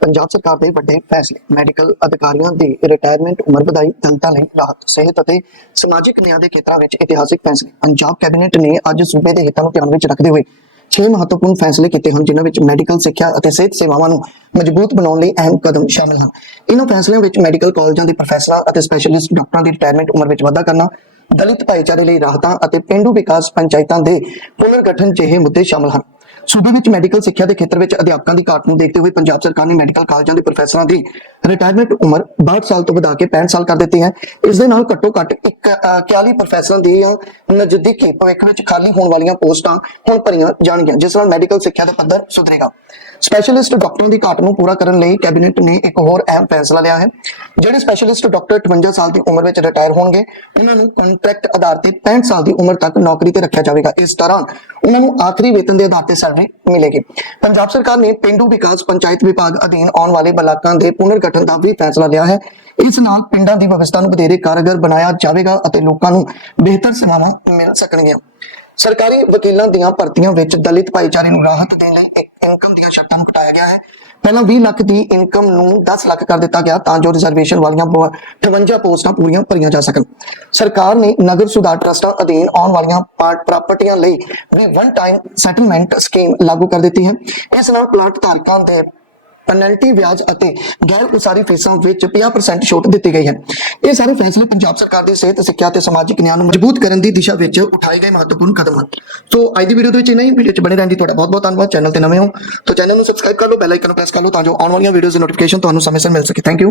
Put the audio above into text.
ਪੰਜਾਬ ਸਰਕਾਰ ਦੇ ਵੱਡੇ ਫੈਸਲੇ ਮੈਡੀਕਲ ਅਧਿਕਾਰੀਆਂ ਦੀ ਰਿਟਾਇਰਮੈਂਟ ਉਮਰ ਵਧਾਈ, ਦਲਿਤਾਂ ਲਈ ਰਾਹਤ, ਸਿਹਤ ਅਤੇ ਸਮਾਜਿਕ ਨਿਆਂ ਦੇ ਖੇਤਰਾਂ ਵਿੱਚ ਇਤਿਹਾਸਿਕ ਫੈਸਲੇ। ਪੰਜਾਬ ਕੈਬਨਿਟ ਨੇ ਅੱਜ ਸੂਬੇ ਦੇ ਹਿੱਤਾਂ ਨੂੰ ਧਿਆਨ ਵਿੱਚ ਰੱਖਦੇ ਹੋਏ 6 ਮਹੱਤਵਪੂਰਨ ਫੈਸਲੇ ਕੀਤੇ ਹਨ, ਜਿਨ੍ਹਾਂ ਵਿੱਚ ਮੈਡੀਕਲ ਸਿੱਖਿਆ ਅਤੇ ਸਿਹਤ ਸੇਵਾਵਾਂ ਨੂੰ ਮਜ਼ਬੂਤ ਬਣਾਉਣ ਲਈ ਅਹਿਮ ਕਦਮ ਸ਼ਾਮਲ ਹਨ। ਇਹਨਾਂ ਫੈਸਲਿਆਂ ਵਿੱਚ ਮੈਡੀਕਲ ਕਾਲਜਾਂ ਦੇ ਪ੍ਰੋਫੈਸਰਾਂ ਅਤੇ ਸਪੈਸ਼ਲਿਸਟ ਡਾਕਟਰਾਂ ਦੀ ਰਿਟਾਇਰਮੈਂਟ ਉਮਰ ਵਿੱਚ ਵਾਧਾ ਕਰਨਾ, ਦਲਿਤ ਭਾਈਚਾਰੇ ਲਈ ਰਾਹਤਾਂ ਅਤੇ ਪਿੰਡੂ ਵਿਕਾਸ ਪੰਚਾਇਤਾਂ ਦੇ ਪੁਨਰਗਠਨ ਜਿਹੇ ਮੁੱਦੇ ਸ਼ਾਮਲ ਹਨ। ਸੂਬੇ ਵਿੱਚ ਮੈਡੀਕਲ ਸਿੱਖਿਆ ਦੇ ਖੇਤਰ ਵਿੱਚ ਅਧਿਆਪਕਾਂ ਦੀ ਘਾਟ ਨੂੰ ਦੇਖਦੇ ਹੋਏ ਪੰਜਾਬ ਸਰਕਾਰ ਨੇ ਮੈਡੀਕਲ ਕਾਲਜਾਂ ਦੇ ਪ੍ਰੋਫੈਸਰਾਂ ਦੀ ਰਿਟਾਇਰਮੈਂਟ ਉਮਰ 62 ਸਾਲ ਤੋਂ ਵਧਾ ਕੇ 65 ਸਾਲ ਕਰ ਦਿੱਤੀ ਹੈ। ਇਸ ਦੇ ਨਾਲ ਘੱਟੋ ਘੱਟ 41 ਪ੍ਰੋਫੈਸਰਾਂ ਦੀਆਂ ਨਜ਼ਦੀਕੀ ਭਵਿੱਖ ਵਿੱਚ ਖਾਲੀ ਹੋਣ ਵਾਲੀਆਂ ਪੋਸਟਾਂ ਹੁਣ ਭਰੀਆਂ ਜਾਣਗੀਆਂ, ਜਿਸ ਨਾਲ ਮੈਡੀਕਲ ਸਿੱਖਿਆ ਦਾ ਪੱਧਰ ਸੁਧਰੇਗਾ। ਸਪੈਸ਼ਲਿਸਟ ਡਾਕਟਰਾਂ ਦੀ ਘਾਟ ਨੂੰ ਪੂਰਾ ਕਰਨ ਲਈ ਕੈਬਨਿਟ ਨੇ ਇੱਕ ਹੋਰ ਅਹਿਮ ਫੈਸਲਾ ਲਿਆ ਹੈ, ਜਿਹੜੇ ਸਪੈਸ਼ਲਿਸਟ ਡਾਕਟਰ 58 ਸਾਲ ਦੀ ਉਮਰ ਵਿੱਚ ਰਿਟਾਇਰ ਹੋਣਗੇ, ਉਹਨਾਂ ਨੂੰ ਕੰਟਰੈਕਟ ਆਧਾਰ ਤੇ 65 ਸਾਲ ਦੀ ਉਮਰ ਤੱਕ ਨੌਕਰੀ ਤੇ ਰੱਖਿਆ ਜਾਵੇਗਾ। ਇਸ ਦੌਰਾਨ ਉਹਨਾਂ ਨੂੰ ਆਖਰੀ ਵੇਤਨ ਦੇ ਆਧਾਰ ਤੇ ਸੈਲਰੀ ਮਿਲੇਗੀ। ਪੰਜਾਬ ਸਰਕਾਰ ਨੇ ਪਿੰਡੂ ਵਿਕਾਸ ਪੰਚਾਇਤ ਵਿਭਾਗ ਅਧੀਨ ਆਉਣ ਵਾਲੇ ਬਲਾਕਾਂ ਦੇ ਪੁਨਰਗਠਨ ਦਾ ਵੀ ਫੈਸਲਾ ਲਿਆ ਹੈ। ਇਸ ਨਾਲ ਪਿੰਡਾਂ ਦੀ ਵਿਵਸਥਾ ਨੂੰ ਵਧੇਰੇ ਕਾਰਗਰ ਬਣਾਇਆ ਜਾਵੇਗਾ ਅਤੇ ਲੋਕਾਂ ਨੂੰ ਬਿਹਤਰ ਸੇਵਾਵਾਂ ਮਿਲ ਸਕਣਗੀਆਂ। ਸਰਕਾਰੀ ਵਕੀਲਾਂ ਦੀਆਂ ਭਰਤੀਆਂ ਵਿੱਚ ਦਲਿਤ ਭਾਈਚਾਰੇ ਨੂੰ ਰਾਹਤ ਦੇਣ ਲਈ ਇਨਕਮ ਦੀਆਂ ਸ਼ਰਤਾਂ ਨੂੰ ਘਟਾਇਆ ਗਿਆ ਹੈ। ਪਹਿਲਾਂ 20 ਲੱਖ ਦੀ ਇਨਕਮ ਨੂੰ 10 ਲੱਖ ਕਰ ਦਿੱਤਾ ਗਿਆ ਤਾਂ ਜੋ ਰਿਜ਼ਰਵੇਸ਼ਨ ਵਾਲੀਆਂ ਪ- 58 ਪੋਸਟਾਂ ਪੂਰੀਆਂ ਭਰੀਆਂ ਜਾ ਸਕਣ। ਸਰਕਾਰ ਨੇ ਨਗਰ ਸੁਧਾਰ ਟਰਸਟਾਂ ਅਧੀਨ ਆਉਣ ਵਾਲੀਆਂ ਪ੍ਰਾਪਰਟੀਆਂ ਲਈ ਵੀ ਵਨ ਟਾਈਮ ਸੈਟਲਮੈਂਟ ਸਕੀਮ ਲਾਗੂ ਕਰ ਦਿੱਤੀ ਹੈ। ਇਸ ਨਾਲ ਪਲਾਟ ਧਾਰਕਾਂ ਦੇ ਪੈਨਲਟੀ ਵਿਆਜ ਅਤੇ ਗੈਰ ਉਸਾਰੀ ਫੀਸਾਂ ਵਿੱਚ 50% ਛੋਟ ਦਿੱਤੀ ਗਈ ਹੈ। ਇਹ ਸਾਰੇ ਫੈਸਲੇ ਪੰਜਾਬ ਸਰਕਾਰ ਦੀ ਸਿਹਤ, ਸਿੱਖਿਆ ਤੇ ਸਮਾਜਿਕ ਨਿਆਂ ਨੂੰ ਮਜ਼ਬੂਤ ਕਰਨ ਦੀ ਦਿਸ਼ਾ ਵਿੱਚ ਉਠਾਏ ਗਏ ਮਹੱਤਵਪੂਰਨ ਕਦਮ ਹਨ। ਸੋ ਅੱਜ ਦੀ ਵੀਡੀਓ ਦੇ ਵਿੱਚ ਨਹੀਂ ਵੀਡੀਓ 'ਚ ਬਣੇ ਰਹਿਣ ਦੀ ਤੁਹਾਡਾ ਬਹੁਤ ਬਹੁਤ ਧੰਨਵਾਦ। ਚੈਨਲ ਤੇ ਨਵੇਂ ਹੋ ਤਾਂ ਚੈਨਲ ਨੂੰ ਸਬਸਕ੍ਰਾਈਬ ਕਰ ਲਓ ਬੈਲ ਆਈਕਨ ਪ੍ਰੈਸ ਕਰ ਲਓ ਤਾਂ ਜੋ ਆਉਣ ਵਾਲੀਆਂ ਵੀਡੀਓਜ਼ ਦੀ ਨੋਟੀਫਿਕੇਸ਼ਨ ਤੁਹਾਨੂੰ ਸਮੇਂ ਸਿਰ ਮਿਲ ਸਕੇ। Thank you